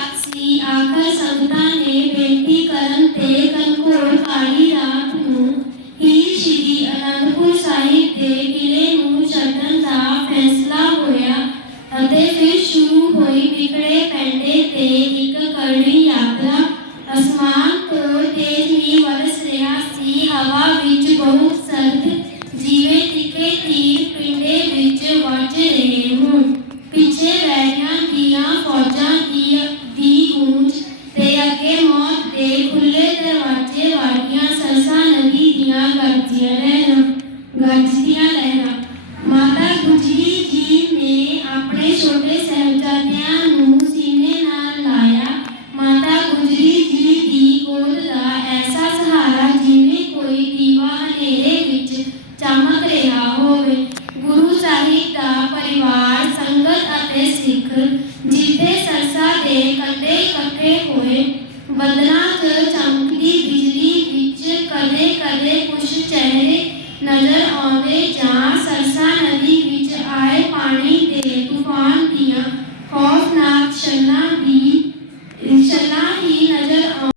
ਸਾਖੀ ਆਖਰ ਸੰਗਤਾਂ ਨੇ ਬੇਨਤੀ ਕਰਨ ਤੇ ਕਨਕੋੜ ਕਾਲੀ ਰਾਤ ਨੂੰ ਹੀ ਸ਼੍ਰੀ ਅਨੰਦਪੁਰ ਸਾਹਿਬ ਦੇ ਕਿਲੇ ਨੂੰ ਛੱਡਣ ਦਾ ਫੈਸਲਾ ਹੋਇਆ ਅਤੇ ਫਿਰ ਸ਼ੁਰੂ ਹੋਈ ਵਿਕੜੇ ਪੈਂਡੇ ਤੇ ਇੱਕ ਕਰੜੀ ਯਾਤਰਾ ਅਸਮਾਨ ਤੋਂ ਤੇਜ਼ ਹੀ ਵਰਸ ਰਿਹਾ ਸੀ ਹਵਾ ਵਿੱਚ ਬਹੁਤ ਸਰਦ ਜੀਵੇ ਟਿਕੇ ਤੀਰ ਪਿੰਡੇ ਵਿੱਚ ਵੱਜ ਰਹੇ ਹੋਣ ਚਮਕ ਰਿਹਾ ਹੋਵੇ ਗੁਰੂ ਸਾਹਿਬ ਦਾ ਪਰਿਵਾਰ ਸੰਗਤ ਅਤੇ ਸਿੱਖ ਜਿੱਥੇ ਸਰਸਾ ਦੇ ਕੰਢੇ ਇਕੱਠੇ ਹੋਏ ਬਦਲਾਂ 'ਚ ਚਮਕਦੀ ਬਿਜਲੀ ਵਿੱਚ ਕਦੇ ਕਦੇ ਕੁਝ ਚਿਹਰੇ ਨਜ਼ਰ ਆਉਂਦੇ ਜਾਂ ਸਰਸਾ ਨਦੀ